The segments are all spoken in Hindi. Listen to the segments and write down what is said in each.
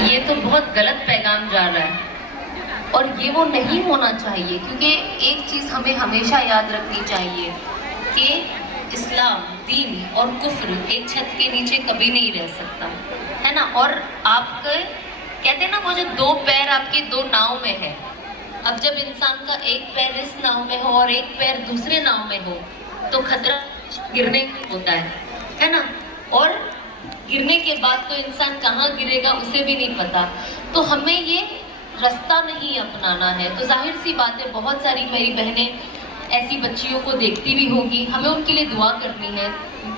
ये तो बहुत गलत पैगाम जा रहा है और ये वो नहीं होना चाहिए, क्योंकि एक चीज़ हमें हमेशा याद रखनी चाहिए कि इस्लाम, दीन और कुफ्र एक छत के नीचे कभी नहीं रह सकता, है ना। और आपके कहते हैं ना, वो जो दो पैर आपके दो नाव में है, अब जब इंसान का एक पैर इस नाव में हो और एक पैर दूसरे नाव में हो तो खतरा गिरने का होता है ना। और गिरने के बाद तो इंसान कहाँ गिरेगा उसे भी नहीं पता, तो हमें ये रास्ता नहीं अपनाना है। तो जाहिर सी बात है, बहुत सारी मेरी बहनें ऐसी बच्चियों को देखती भी होगी, हमें उनके लिए दुआ करनी है।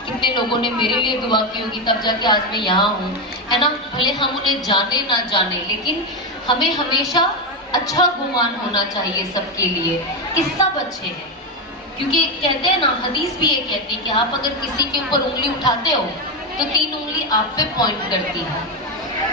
कितने लोगों ने मेरे लिए दुआ की होगी, तब जाके आज मैं यहाँ हूँ, है ना। भले हम उन्हें जाने ना जाने, लेकिन हमें हमेशा अच्छा गुमान होना चाहिए सबके लिए कि सब अच्छे हैं। क्योंकि कहते हैं ना, हदीस भी ये कहती है कि आप अगर किसी के ऊपर उंगली उठाते हो तो 3 उंगली आप पे पॉइंट करती है।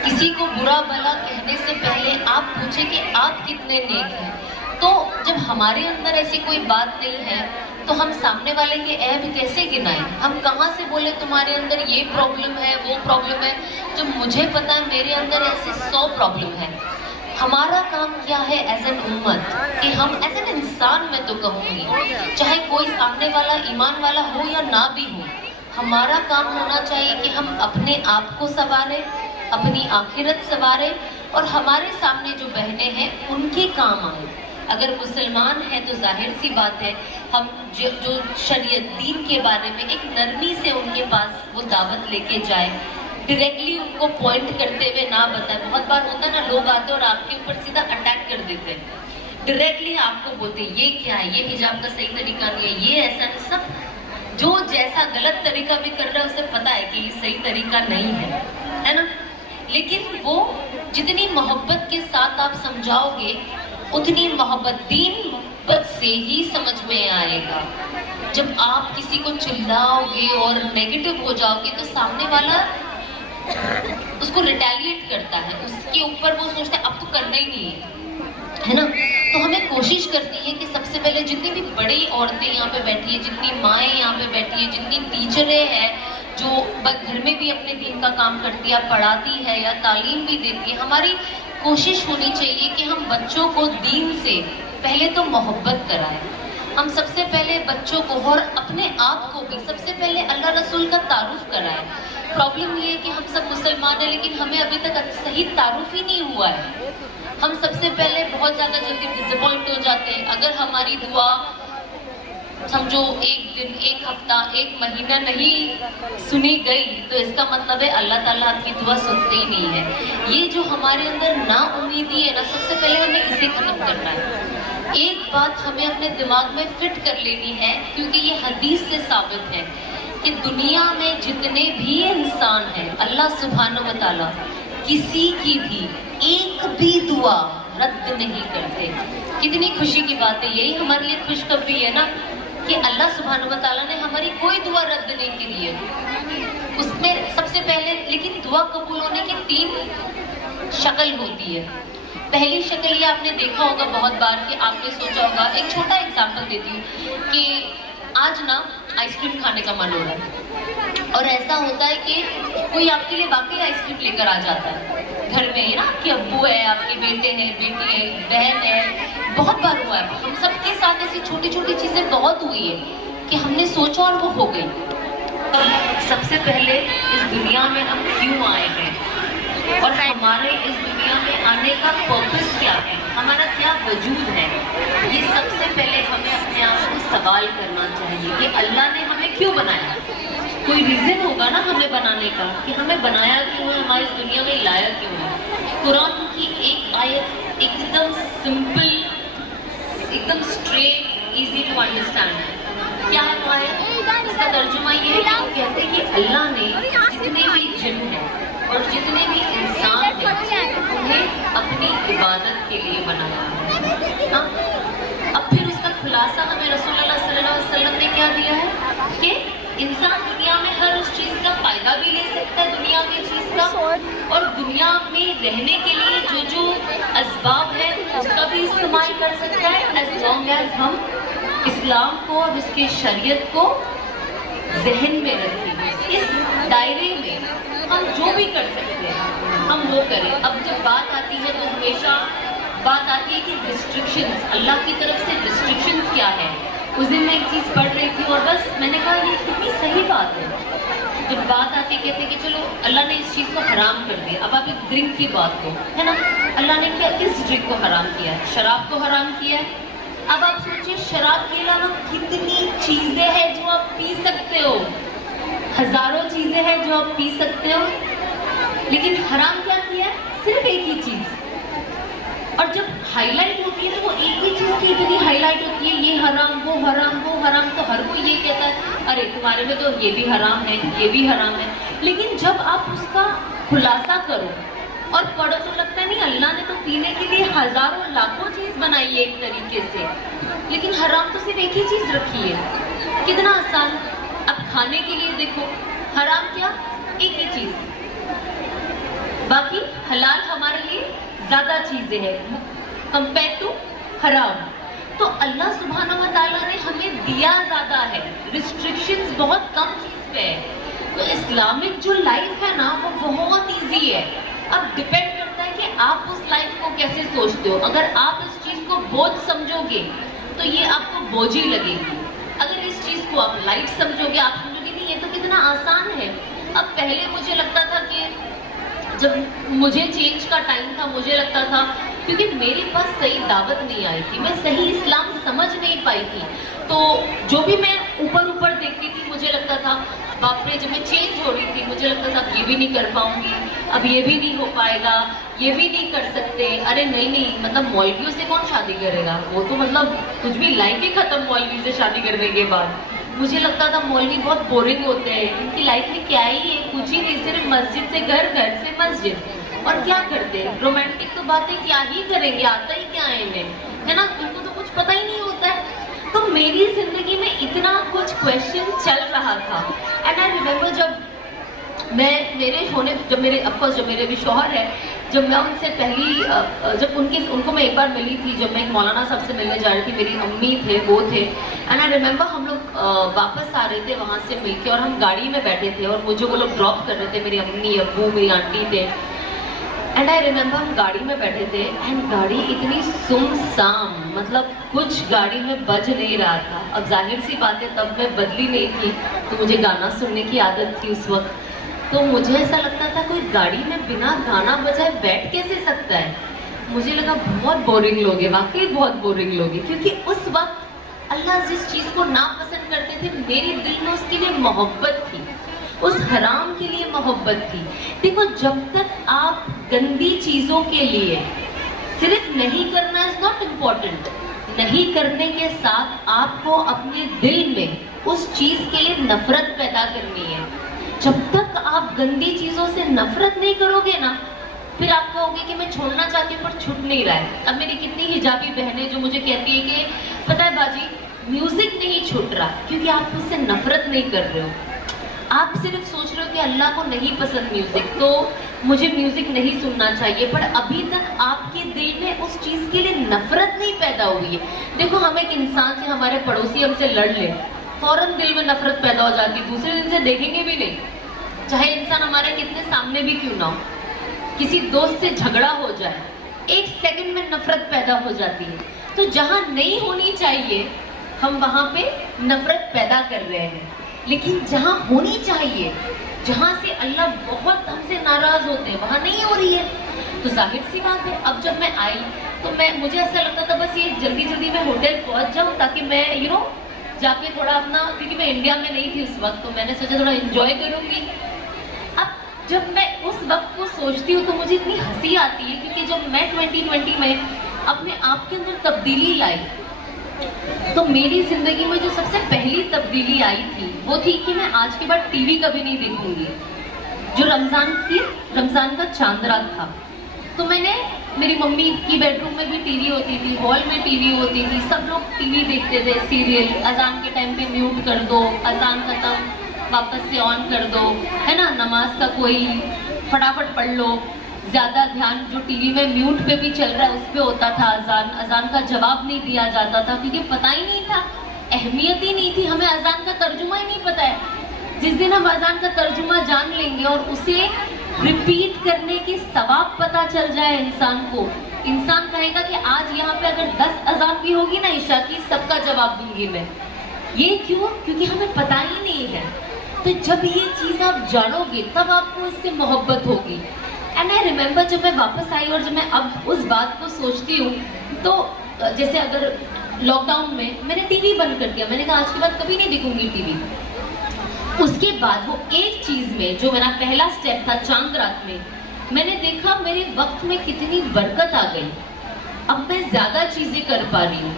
किसी को बुरा भला कहने से पहले आप पूछे कि आप कितने नेक हैं। तो जब हमारे अंदर ऐसी कोई बात नहीं है तो हम सामने वाले के ऐब कैसे गिनाएं? हम कहाँ से बोले तुम्हारे अंदर ये प्रॉब्लम है, वो प्रॉब्लम है, जब मुझे पता है मेरे अंदर ऐसे 100 प्रॉब्लम है। हमारा काम क्या है एज एन उम्मत, कि हम एज एन इंसान, मैं तो कहूँगी, चाहे कोई सामने वाला ईमान वाला हो या ना भी हो, हमारा काम होना चाहिए कि हम अपने आप को संवारें, अपनी आखिरत संवारें और हमारे सामने जो बहनें हैं उनके काम आए। अगर मुसलमान है तो जाहिर सी बात है, हम जो शरीयत दीन के बारे में एक नरमी से उनके पास वो दावत लेके जाए, डायरेक्टली उनको पॉइंट करते हुए ना बताए। बहुत बार होता है ना, लोग आते हैं और आपके ऊपर सीधा अटैक कर देते हैं, डायरेक्टली आपको बोलते हैं ये क्या है, ये हिजाब का सही तरीका नहीं है, ये ऐसा नहीं। सब जो जैसा गलत तरीका भी कर रहा है उसे पता है कि ये सही तरीका नहीं है ना। लेकिन वो जितनी मोहब्बत के साथ आप समझाओगे उतनी मोहब्बत दीन से ही समझ में आएगा। जब आप किसी को चिल्लाओगे और नेगेटिव हो जाओगे तो सामने वाला उसको रिटेलिएट करता है, उसके ऊपर वो सोचता है अब तो करना ही नहीं है ना। तो हमें कोशिश करनी है कि सबसे पहले जितनी भी बड़ी औरतें यहाँ पे बैठी है, जितनी माएँ यहाँ पे बैठी है, जितनी टीचरें हैं जो घर में भी अपने दीन का काम करती है, पढ़ाती है या तालीम भी देती है, हमारी कोशिश होनी चाहिए कि हम बच्चों को दीन से पहले तो मोहब्बत कराएं। हम सबसे पहले बच्चों को और अपने आप को भी सबसे पहले अल्लाह रसूल का तारुफ कराएं। प्रॉब्लम ये है कि हम सब मुसलमान हैं लेकिन हमें अभी तक सही तारुफ ही नहीं हुआ है। हम सबसे पहले बहुत ज़्यादा जल्दी डिसअपॉइंट हो जाते हैं। अगर हमारी दुआ समझो एक दिन, एक हफ्ता, एक महीना नहीं सुनी गई तो इसका मतलब है अल्लाह ताला आपकी दुआ सुनते ही नहीं है। ये जो हमारे अंदर ना उम्मीदी है ना, सबसे पहले हमें इसे खत्म करना है। एक बात हमें अपने दिमाग में फिट कर लेनी है, क्योंकि ये हदीस से साबित है कि दुनिया में जितने भी इंसान हैं, अल्लाह सुब्हानहू व तआला किसी की भी एक भी दुआ रद्द नहीं करते। कितनी खुशी की बात है, यही हमारे लिए खुशखबरी है ना कि अल्लाह सुब्हानहू व तआला ने हमारी कोई दुआ रद्द नहीं की है। उसमें सबसे पहले लेकिन दुआ कबूल होने की 3 शक्ल होती है। पहली शक्ल ये आपने देखा होगा बहुत बार कि आपने सोचा होगा, एक छोटा एग्जाम्पल देती हूँ कि आज ना आइसक्रीम खाने का मन हो रहा है और ऐसा होता है कि कोई आपके लिए वाकई आइसक्रीम लेकर आ जाता है घर में, ना आपके अब्बू है, आपके बेटे हैं, बेटी है, बहन है। बहुत बार हुआ है, हम सबके साथ ऐसी छोटी छोटी चीजें बहुत हुई है कि हमने सोचा और वो हो गई। सबसे पहले इस दुनिया में हम क्यों आए हैं और हमारे इस दुनिया में आने का पर्पस क्या है, हमारा क्या वजूद है, ये सबसे पहले हमें अपने आप को सवाल करना चाहिए कि अल्लाह ने हमें क्यों बनाया। कोई रीजन होगा ना हमें बनाने का कि हमें बनाया क्यों है, हमारी इस दुनिया में लाया क्यों है। कुरान की एक आयत एकदम सिंपल, एकदम स्ट्रेट, इजी टू अंडरस्टैंड। क्या है वो आयत? इसका तर्जुमा ये है कि वो कहते हैं कि अल्लाह ने जितने भी जिन्न हैं और जितने भी इंसान हैं उन्हें अपनी इबादत के लिए बनाया है। अब फिर उसका खुलासा हमें रसूलुल्लाह सल्लल्लाहु अलैहि वसल्लम ने क्या दिया है कि इंसान दुनिया में हर उस चीज का फायदा भी ले सकता है, दुनिया की चीज का, और दुनिया में रहने के लिए जो जो असबाब है उसका भी इस्तेमाल कर सकता है, एज लॉन्ग एज हम इस्लाम को और उसके शरीयत को जहन में रखें। इस दायरे में हम जो भी कर सकते हैं हम वो करें। अब जब बात आती है तो हमेशा बात आती है कि रिस्ट्रिक्शंस, अल्लाह की तरफ से रिस्ट्रिक्शंस क्या है। उस दिन मैं एक चीज़ पढ़ रही थी और बस मैंने कहा ये कितनी सही बात है। जब बात आती है कहते हैं कि चलो अल्लाह ने इस चीज़ को हराम कर दिया। अब आप एक ड्रिंक की बात को, है ना, अल्लाह ने क्या किस ड्रिंक को हराम किया है? शराब को हराम किया है। अब आप सोचिए शराब के अलावा कितनी चीज़ें हैं जो आप पी सकते हो, हजारों चीज़ें हैं जो आप पी सकते हो, लेकिन हराम क्या किया है? सिर्फ एक ही चीज़। और जब हाईलाइट होती है तो वो एक ही चीज़ की इतनी हाईलाइट होती है, ये हराम वो हराम वो हराम, तो हर कोई ये कहता है अरे तुम्हारे में तो ये भी हराम है ये भी हराम है। लेकिन जब आप उसका खुलासा करो और पढ़ो तो लगता है नहीं, अल्लाह ने तो पीने के लिए हजारों लाखों चीज़ बनाई है एक तरीके से, लेकिन हराम तो सिर्फ एक ही चीज़ रखी है। कितना आसान। अब खाने के लिए देखो, हराम क्या? एक ही चीज़, बाकी हलाल हमारे लिए ज़्यादा चीज़ें हैं कंपेयर टू हराम। तो अल्लाह सुब्हानहू व तआला ने हमें दिया ज़्यादा है, रिस्ट्रिक्शंस बहुत कम चीज़ पे है। तो इस्लामिक जो लाइफ है ना वो बहुत इजी है। अब डिपेंड करता है कि आप उस लाइफ को कैसे सोचते हो। अगर आप इस चीज़ को बोझ समझोगे तो ये आपको बोझी लगेगी। अगर इस चीज़ को आप लाइट समझोगे, आप समझोगे नहीं ये तो कितना आसान है। अब पहले मुझे लगता था कि जब मुझे चेंज का टाइम था, मुझे लगता था क्योंकि मेरे पास सही दावत नहीं आई थी, मैं सही इस्लाम समझ नहीं पाई थी, तो जो भी मैं ऊपर ऊपर देखती थी मुझे लगता था बाप रे। जब मैं चेंज हो रही थी मुझे लगता था ये भी नहीं कर पाऊंगी, अब ये भी नहीं हो पाएगा, ये भी नहीं कर सकते। अरे नहीं नहीं, मतलब मौलवियों से कौन शादी करेगा, वो तो मतलब कुछ भी लाइफ ही खत्म मौलवी से शादी करने के बाद। मुझे लगता था मौलवी बहुत बोरिंग होते हैं, इनकी लाइफ में क्या ही है, कुछ ही नहीं, सिर्फ मस्जिद से घर, घर से मस्जिद, और क्या करते हैं रोमांटिक तो बातें क्या ही करेंगे, आता ही क्या है इन्हें, है ना, उनको तो कुछ पता ही नहीं होता है। तो मेरी जिंदगी में इतना कुछ क्वेश्चन चल रहा था। एंड आई रिमेम्बर जब मेरे भी शौहर है, जब मैं उनसे उनको मैं एक बार मिली थी, जब मैं एक मौलाना साहब से मिलने जा रही थी, मेरी अम्मी थे वो थे। एंड आई रिमेम्बर हम लोग वापस आ रहे थे वहाँ से मिलके और हम गाड़ी में बैठे थे और मुझे वो लोग ड्रॉप कर रहे थे, मेरी अम्मी अब्बू मेरी आंटी थे। एंड आई रिमेम्बर हम गाड़ी में बैठे थे एंड गाड़ी इतनी सुमसाम, मतलब कुछ गाड़ी में बज नहीं रहा था। अब जाहिर सी बात है तब मैं बदली नहीं थी, तो मुझे गाना सुनने की आदत थी उस वक्त। तो मुझे ऐसा लगता था कोई गाड़ी में बिना गाना बजाए बैठ कैसे सकता है। मुझे लगा बहुत बोरिंग लोग हैं, वाकई बहुत बोरिंग लोग हैं, क्योंकि उस वक्त अल्लाह जिस चीज़ को नापसंद करते थे मेरे दिल में उसके लिए मोहब्बत थी, उस हराम के लिए मोहब्बत थी। देखो जब तक आप गंदी चीज़ों के लिए सिर्फ नहीं करना इज नॉट इम्पॉर्टेंट, नहीं करने के साथ आपको अपने दिल में उस चीज़ के लिए नफरत पैदा करनी है। जब तक आप गंदी चीज़ों से नफरत नहीं करोगे ना, फिर आप कहोगे कि मैं छोड़ना चाहती हूँ पर छूट नहीं रहा है। अब मेरी कितनी हिजाबी बहनें जो मुझे कहती है कि पता है बाजी म्यूजिक नहीं छूट रहा, क्योंकि आप उससे नफरत नहीं कर रहे हो, आप सिर्फ सोच रहे हो कि अल्लाह को नहीं पसंद म्यूजिक, तो मुझे म्यूजिक नहीं सुनना चाहिए, पर अभी तक आपके दिल में उस चीज़ के लिए नफरत नहीं पैदा हुई है। देखो हम एक इंसान से, हमारे पड़ोसी हमसे लड़ ले, फौरन दिल में नफरत पैदा हो जाती है, दूसरे दिन से देखेंगे भी नहीं, चाहे इंसान हमारे कितने सामने भी क्यों ना हो। किसी दोस्त से झगड़ा हो जाए, एक सेकंड में नफरत पैदा हो जाती है। तो जहाँ नहीं होनी चाहिए हम वहाँ पे नफरत पैदा कर रहे हैं, लेकिन जहाँ होनी चाहिए, जहाँ से अल्लाह बहुत हमसे नाराज होते हैं, वहाँ नहीं हो रही है। तो जाहिर सी बात है, अब जब मैं आई तो मुझे ऐसा लगता था बस ये जल्दी जल्दी मैं होटल पहुँच जाऊँ ताकि मैं जाके थोड़ा अपना, क्योंकि मैं इंडिया में नहीं थी उस वक्त, तो मैंने सोचा थोड़ा एंजॉय करूँगी। अब जब मैं उस वक्त को सोचती हूँ तो मुझे इतनी हंसी आती है, क्योंकि जब मैं 2020 में अपने आप के अंदर तब्दीली लाई, तो मेरी जिंदगी में जो सबसे पहली तब्दीली आई थी वो थी कि मैं आज के बाद टीवी कभी नहीं देखूंगी। जो रमजान का चांद रात था, तो मैंने, मेरी मम्मी की बेडरूम में भी टीवी होती थी, हॉल में टीवी होती थी, सब लोग टीवी देखते थे, सीरियल, अजान के टाइम पे म्यूट कर दो, अजान खत्म वापस से ऑन कर दो, है ना, नमाज का कोई फटाफट पढ़ लो। ज़्यादा ध्यान जो टीवी में म्यूट पे भी चल रहा है उस पर होता था, अजान का जवाब नहीं दिया जाता था, क्योंकि पता ही नहीं था, अहमियत ही नहीं थी, हमें अजान का तर्जुमा ही नहीं पता है। जिस दिन हम अजान का तर्जुमा जान लेंगे और उसे रिपीट करने के सवाब पता चल जाए इंसान को, इंसान कहेगा कि आज यहाँ पे अगर 10 अज़ान भी होगी ना ईशा की, सबका जवाब दूंगी मैं। ये क्यों? क्योंकि हमें पता ही नहीं है। तो जब ये चीज आप जानोगे तब आपको इससे मोहब्बत होगी। एंड आई रिमेम्बर जब मैं वापस आई और जब मैं अब उस बात को सोचती हूँ, तो जैसे अगर लॉकडाउन में मैंने टीवी बंद कर दिया, मैंने कहा आज के बाद कभी नहीं देखूंगी टीवी। उसके बाद वो एक चीज में जो मेरा पहला स्टेप था चांद रात में, मैंने देखा मेरे वक्त में कितनी बरकत आ गई। अब मैं ज्यादा चीजें कर पा रही हूँ,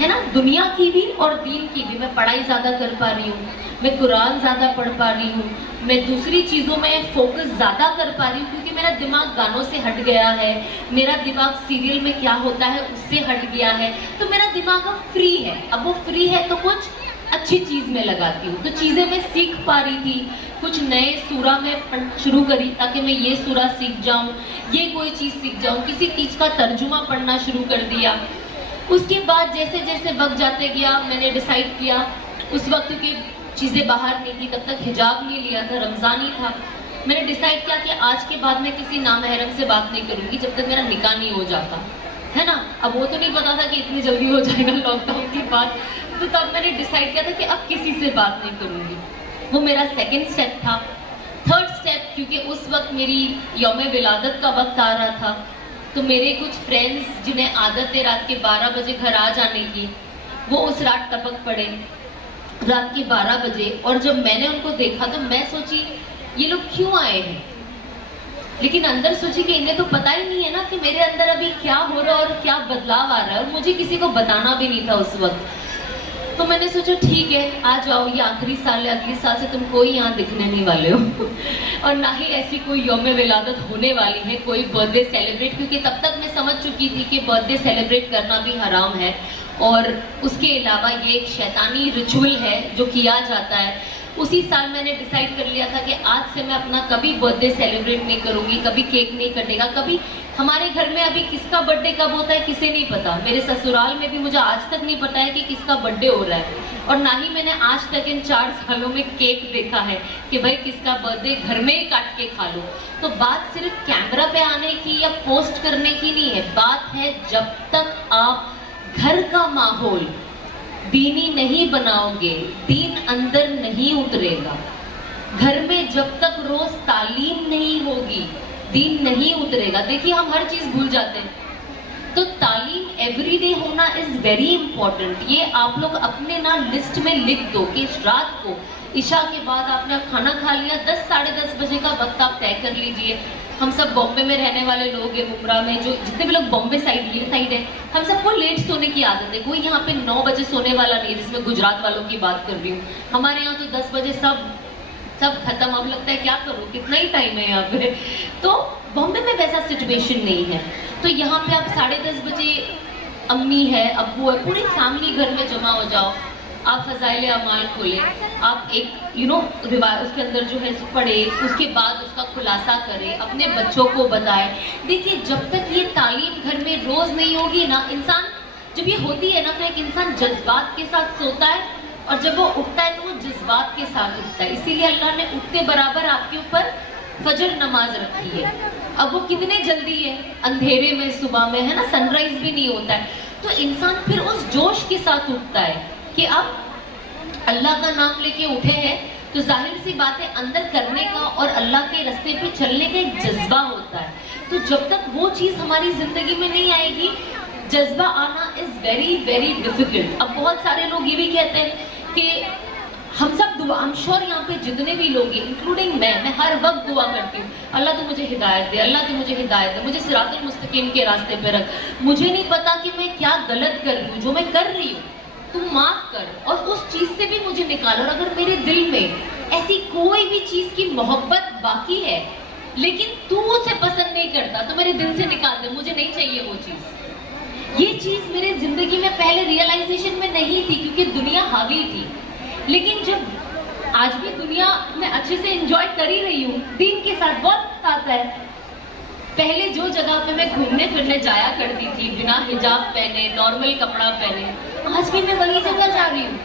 है ना, दुनिया की भी और दीन की भी। मैं पढ़ाई ज्यादा कर पा रही हूँ, मैं कुरान ज्यादा पढ़ पा रही हूँ, मैं दूसरी चीजों में फोकस ज्यादा कर पा रही हूँ, क्योंकि मेरा दिमाग गानों से हट गया है, मेरा दिमाग सीरियल में क्या होता है उससे हट गया है। तो मेरा दिमाग अब फ्री है। अब वो फ्री है तो कुछ अच्छी चीज में लगाती हूँ। तो चीजें मैं सीख पा रही थी, कुछ नए सूरा में शुरू करी ताकि मैं ये सूरा सीख जाऊं, ये कोई चीज सीख जाऊं, किसी चीज का तर्जुमा पढ़ना शुरू कर दिया। उसके बाद जैसे जैसे वक्त जाते गया, मैंने डिसाइड किया, उस वक्त की चीजें बाहर नहीं थी, तब तक हिजाब नहीं लिया था, रमजान ही था। मैंने डिसाइड किया कि आज के बाद मैं किसी नामहरम से बात नहीं करूंगी जब तक मेरा निकाह नहीं हो जाता, है ना। अब वो तो नहीं पता था कि इतनी जल्दी हो जाएगा लॉकडाउन की बात। तो तब मैंने डिसाइड किया था कि अब किसी से बात नहीं करूंगी। वो मेरा सेकंड स्टेप था। थर्ड स्टेप, क्योंकि उस वक्त मेरी यौम विलादत का वक्त आ रहा था, तो मेरे कुछ फ्रेंड्स जिन्हें आदत है रात के 12 बजे घर आ जाने की, वो उस रात टपक पड़े रात के 12 बजे। और जब मैंने उनको देखा तो मैं सोची ये लोग क्यों आए हैं, लेकिन अंदर सोची कि इन्हें तो पता ही नहीं है ना कि मेरे अंदर अभी क्या हो रहा है और क्या बदलाव आ रहा है, और मुझे किसी को बताना भी नहीं था उस वक्त। तो मैंने सोचा ठीक है आ जाओ, ये आखिरी साल है, अगले साल से तुम कोई यहाँ दिखने नहीं वाले हो और ना ही ऐसी कोई यौम विलादत होने वाली है, कोई बर्थडे सेलिब्रेट, क्योंकि तब तक मैं समझ चुकी थी कि बर्थडे सेलिब्रेट करना भी हराम है और उसके अलावा ये एक शैतानी रिचुअल है जो किया जाता है। उसी साल मैंने डिसाइड कर लिया था कि आज से मैं अपना कभी बर्थडे सेलिब्रेट नहीं करूंगी, कभी केक नहीं कटेगा, कभी हमारे घर में अभी किसका बर्थडे कब होता है किसे नहीं पता। मेरे ससुराल में भी मुझे आज तक नहीं पता है कि किसका बर्थडे हो रहा है, और ना ही मैंने आज तक इन 4 सालों में केक देखा है कि भाई किसका बर्थडे घर में ही काट के खा लो। तो बात सिर्फ कैमरा पे आने की या पोस्ट करने की नहीं है, बात है जब तक आप घर का माहौल दीनी नहीं बनाओगे, दीन अंदर नहीं उतरेगा। घर में जब तक रोज तालीम नहीं होगी, दीन नहीं उतरेगा। देखिए हम हर चीज भूल जाते हैं, तो तालीम एवरीडे होना इज वेरी इंपॉर्टेंट। ये आप लोग अपने ना लिस्ट में लिख दो कि रात को ईशा के बाद आपने खाना खा लिया, 10 साढ़े 10 बजे का वक्त आप तय कर लीजिए। हम सब बॉम्बे में रहने वाले लोग हैं, मुमरा में, जो जितने भी लोग बॉम्बे साइड ये साइड है, हम सबको लेट सोने की आदत है। कोई यहाँ पे 9 बजे सोने वाला नहीं है, जिसमें गुजरात वालों की बात कर रही हूँ। हमारे यहाँ तो 10 बजे सब खत्म। अब लगता है क्या करूँ, कितना ही टाइम है यहाँ पे। तो बॉम्बे में वैसा सिचुएशन नहीं है। तो यहाँ पे आप 10:30 बजे अम्मी है, अब्बू है, पूरी फैमिली घर में जमा हो जाओ। आप फजाइल अमाल खोले, आप एक रिवाज उसके अंदर जो है पढ़े, उसके बाद उसका खुलासा करें, अपने बच्चों को बताएं। देखिए जब तक ये तालीम घर में रोज नहीं होगी ना, इंसान जब ये होती है ना तो एक इंसान जज्बात के साथ सोता है, और जब वो उठता है तो वो जज्बात के साथ उठता है। इसीलिए अल्लाह ने उठते बराबर आपके ऊपर फजर नमाज रखी है। अब वो कितने जल्दी है, अंधेरे में, सुबह में, है ना, सनराइज भी नहीं होता है। तो इंसान फिर उस जोश के साथ उठता है कि अब अल्लाह का नाम लेके उठे हैं, तो जाहिर सी बात है अंदर करने का और अल्लाह के रास्ते पे चलने का एक जज्बा होता है। तो जब तक वो चीज़ हमारी जिंदगी में नहीं आएगी, जज्बा आना इज वेरी वेरी डिफिकल्ट। अब बहुत सारे लोग ये भी कहते हैं कि हम सब दुआ, आई एम श्योर यहाँ पे जितने भी लोग हैं इंक्लूडिंग मैं हर वक्त दुआ करती हूँ, अल्लाह तो मुझे हिदायत दे, अल्लाह तो मुझे हिदायत दे, मुझे सिरातुल मुस्तकीम के रास्ते पे रख। मुझे नहीं पता कि मैं क्या गलत कर रही हूँ, जो मैं कर रही हूँ तू माफ कर, और उस चीज से भी मुझे निकाल। और अगर मेरे दिल में ऐसी कोई भी चीज की मोहब्बत बाकी है लेकिन तू उसे पसंद नहीं करता, तो मेरे दिल से निकाल दे, मुझे नहीं चाहिए वो चीज। ये चीज मेरे जिंदगी में पहले रियलाइजेशन में नहीं थी, क्योंकि दुनिया हावी थी। लेकिन जब आज भी दुनिया में अच्छे से एंजॉय कर ही रही हूँ, दीन के साथ बहुत आता है। पहले जो जगह पे मैं घूमने फिरने जाया करती थी बिना हिजाब पहने, नॉर्मल कपड़ा पहने, आज भी मैं वही जगह जा रही हूँ,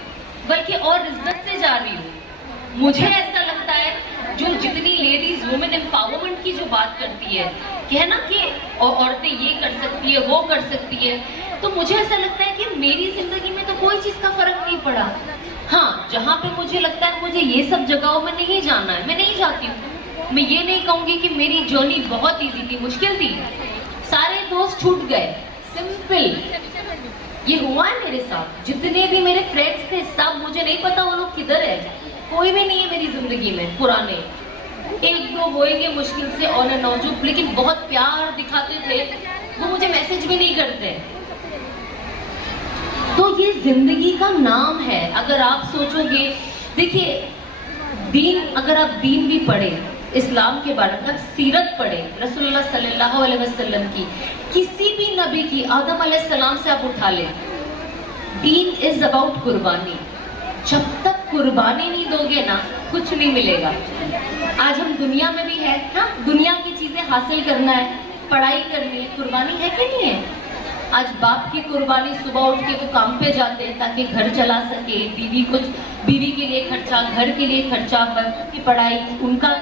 बल्कि और इज्जत से जा रही हूँ। मुझे ऐसा लगता है जो जितनी लेडीज वुमेन एम्पावरमेंट की जो बात करती है कि है ना कि औरतें ये कर सकती है, वो कर सकती है, तो मुझे ऐसा लगता है कि मेरी जिंदगी में तो कोई चीज का फर्क नहीं पड़ा। हाँ, जहाँ पे मुझे लगता है मुझे ये सब जगहों में नहीं जाना है, मैं नहीं जाती हूँ। मैं ये नहीं कहूंगी कि मेरी जर्नी बहुत इजी थी, मुश्किल थी, सारे दोस्त छूट गए, सिंपल। ये हुआ है मेरे साथ। जितने भी मेरे फ्रेंड्स थे सब, मुझे नहीं पता वो लोग किधर है, कोई भी नहीं है मेरी जिंदगी में पुराने। एक दो होएंगे मुश्किल से ऑन एंड ऑफ, लेकिन बहुत प्यार दिखाते थे, वो मुझे मैसेज भी नहीं करते। तो ये जिंदगी का नाम है। अगर आप सोचोगे, देखिए दीन, अगर आप दीन भी पढ़े, इस्लाम के बारे में सीरत पढ़े रसूलुल्लाह सल्लल्लाहु अलैहि वसल्लम की, किसी भी नबी की, आदम अलैहिस्सलाम से आप उठा ले, दीन इज अबाउट कुर्बानी। जब तक कुर्बानी नहीं दोगे ना, कुछ नहीं मिलेगा। आज हम दुनिया में भी है ना, दुनिया की चीजें हासिल करना है, पढ़ाई करनी है, कुर्बानी है कि नहीं है? आज बाप की कुर्बानी, सुबह उठ के वो काम पे जाते हैं ताकि घर चला सके, बीवी के लिए खर्चा, घर के लिए खर्चा, बच्चों की पढ़ाई, उनका।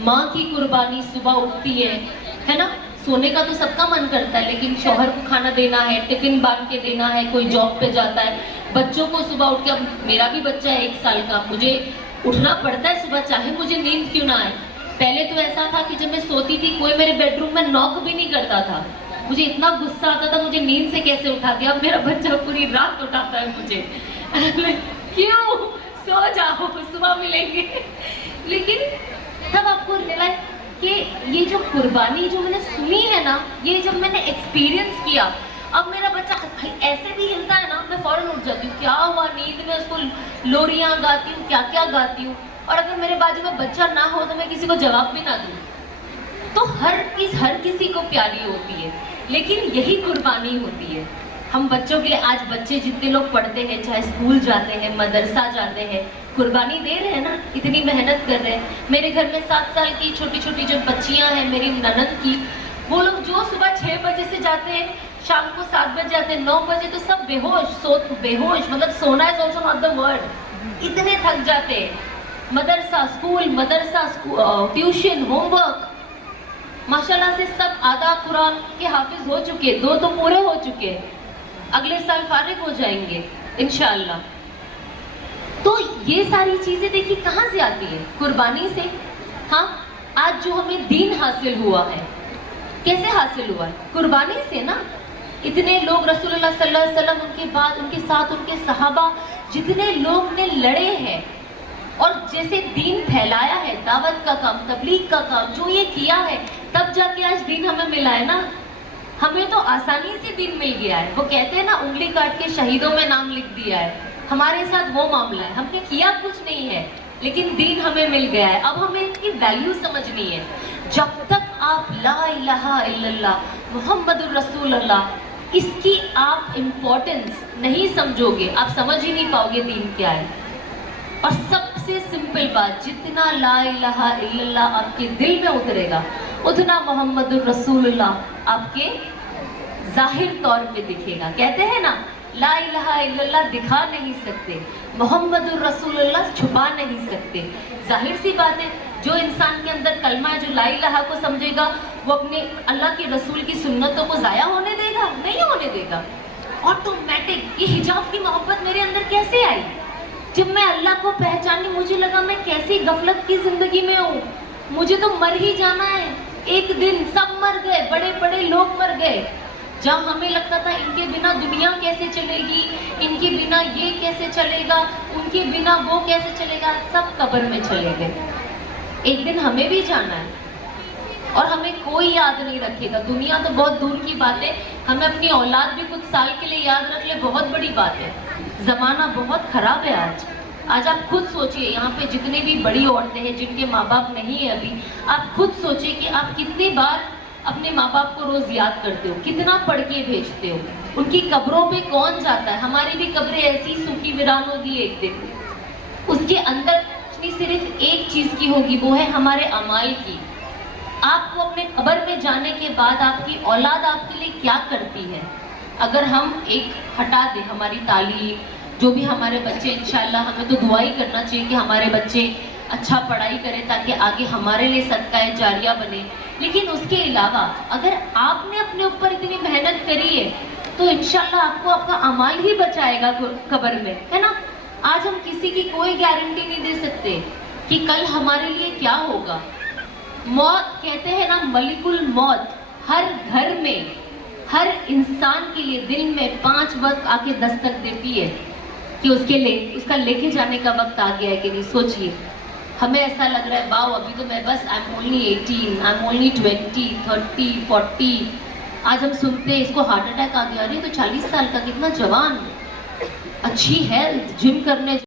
माँ की कुर्बानी, सुबह उठती है ना, सोने का तो सबका मन करता है, लेकिन शौहर को खाना देना है, टिफिन बांध के देना है, कोई जॉब पे जाता है, बच्चों को सुबह उठ के, अब मेरा भी बच्चा है 1 साल का, मुझे उठना पड़ता है सुबह, चाहे मुझे नींद क्यों ना आए। पहले तो ऐसा था कि जब मैं सोती थी कोई मेरे बेडरूम में नॉक भी नहीं करता था, मुझे इतना गुस्सा आता था, मुझे नींद से कैसे उठा दिया। अब मेरा बच्चा पूरी रात उठाता है मुझे, क्यों, सो जाओ, सुबह मिलेंगे। लेकिन तब आपको रियलाइज कि ये जो कुर्बानी जो मैंने सुनी है ना, ये जब मैंने एक्सपीरियंस किया, अब मेरा बच्चा भाई ऐसे भी हिलता है ना, मैं फौरन उठ जाती हूँ, क्या हुआ, नींद में उसको लोरियां गाती हूँ, क्या क्या गाती हूँ। और अगर मेरे बाजू में बच्चा ना हो तो मैं किसी को जवाब भी ना दूँ। तो हर किसी को प्यारी होती है, लेकिन यही कुर्बानी होती है। हम बच्चों के लिए, आज बच्चे जितने लोग पढ़ते हैं, चाहे स्कूल जाते हैं, मदरसा जाते हैं, कुर्बानी दे रहे हैं ना, इतनी मेहनत कर रहे हैं। मेरे घर में 7 साल की छोटी छोटी जो बच्चियां हैं मेरी ननद की, वो लोग जो सुबह 6 बजे से जाते हैं, शाम को 7 बजे जाते हैं, 9 बजे तो सब बेहोश, मतलब सोना is also not the word, इतने थक जाते हैं। मदरसा स्कूल, ट्यूशन, होमवर्क, माशाल्लाह से सब आधा कुरान के हाफिज हो चुके, 2 तो पूरे हो चुके, अगले साल फारिग हो जाएंगे इंशाअल्लाह। तो ये सारी चीजें देखिए कहाँ से आती है, कुर्बानी से। हाँ, आज जो हमें दीन हासिल हुआ है, कैसे हासिल हुआ है? कुर्बानी से ना। इतने लोग रसूलुल्लाह सल्लल्लाहु अलैहि वसल्लम, उनके बाद उनके साथ उनके सहाबा, जितने लोग ने लड़े हैं और जैसे दीन फैलाया है, दावत का काम, तबलीग का काम जो ये किया है, तब जाके आज दीन हमें मिला है ना। हमें तो आसानी से दीन मिल गया है। वो कहते हैं ना, उंगली काट के शहीदों में नाम लिख दिया है, हमारे साथ वो मामला है। हमने किया कुछ नहीं है, लेकिन दीन हमें मिल गया है। अब हमें इसकी वैल्यू समझनी है। जब तक आप ला इलाहा इल्लल्लाह मुहम्मदुर रसूलुल्लाह, इसकी आप इम्पोर्टेंस नहीं समझोगे, आप समझ ही नहीं पाओगे दीन क्या है। और सबसे सिंपल बात, जितना ला इलाहा इल्लल्लाह आपके दिल में उतरेगा, उतना मोहम्मदुर रसूलुल्लाह आपके जाहिर तौर पे दिखेगा। कहते हैं ना, ला इलाहा इल्लल्लाह दिखा नहीं सकते, मोहम्मदुर रसूलुल्लाह छुपा नहीं सकते। जाहिर सी बात है, जो इंसान के अंदर कलमा है, जो ला इलाहा को समझेगा, वो अपने अल्लाह के रसूल की सुन्नतों को जाया होने देगा? नहीं होने देगा। ऑटोमेटिक ये हिजाब की मोहब्बत मेरे अंदर कैसे आई? जब मैं अल्लाह को पहचानी, मुझे लगा मैं कैसी गफलत की जिंदगी में हूँ, मुझे तो मर ही जाना है। एक दिन सब मर गए, बड़े बड़े लोग मर गए। जब हमें लगता था इनके बिना दुनिया कैसे चलेगी, इनके बिना ये कैसे चलेगा, उनके बिना वो कैसे चलेगा, सब कब्र में चले गए। एक दिन हमें भी जाना है और हमें कोई याद नहीं रखेगा। दुनिया तो बहुत दूर की बात है, हमें अपनी औलाद भी कुछ साल के लिए याद रख ले, बहुत बड़ी बात है। जमाना बहुत खराब है आज आप खुद सोचिए, यहाँ पे जितने भी बड़ी औरतें हैं जिनके माँ बाप नहीं है अभी, आप खुद सोचिए कि आप कितनी बार अपने माँ बाप को रोज याद करते हो, कितना पढ़ के भेजते हो। उनकी कब्रों पे कौन जाता है? हमारी भी कब्रें ऐसी सूखी वीरान होगी एक दिन, उसके अंदर सिर्फ एक चीज की होगी, वो है हमारे अमाल की। आपको अपने कब्र में जाने के बाद आपकी औलाद आपके लिए क्या करती है? अगर हम एक हटा दें हमारी तालीम, जो भी हमारे बच्चे, इंशाल्लाह हमें तो दुआ ही करना चाहिए कि हमारे बच्चे अच्छा पढ़ाई करें ताकि आगे हमारे लिए सदका जारिया बने। लेकिन उसके अलावा अगर आपने अपने ऊपर इतनी मेहनत करी है तो इंशाल्लाह आपको आपका अमाल ही बचाएगा कब्र में, है ना। आज हम किसी की कोई गारंटी नहीं दे सकते कि कल हमारे लिए क्या होगा। मौत कहते हैं ना, मलिकुल मौत हर घर में, हर इंसान के लिए दिन में 5 वक्त आके दस्तक देती है कि उसका लेके जाने का वक्त आ गया है कि नहीं। सोचिए, हमें ऐसा लग रहा है वाओ अभी तो मैं बस I am only 18, I am only 20, 30, 40। आज हम सुनते हैं इसको हार्ट अटैक आ गया, अरे तो 40 साल का, कितना जवान, अच्छी हेल्थ, जिम करने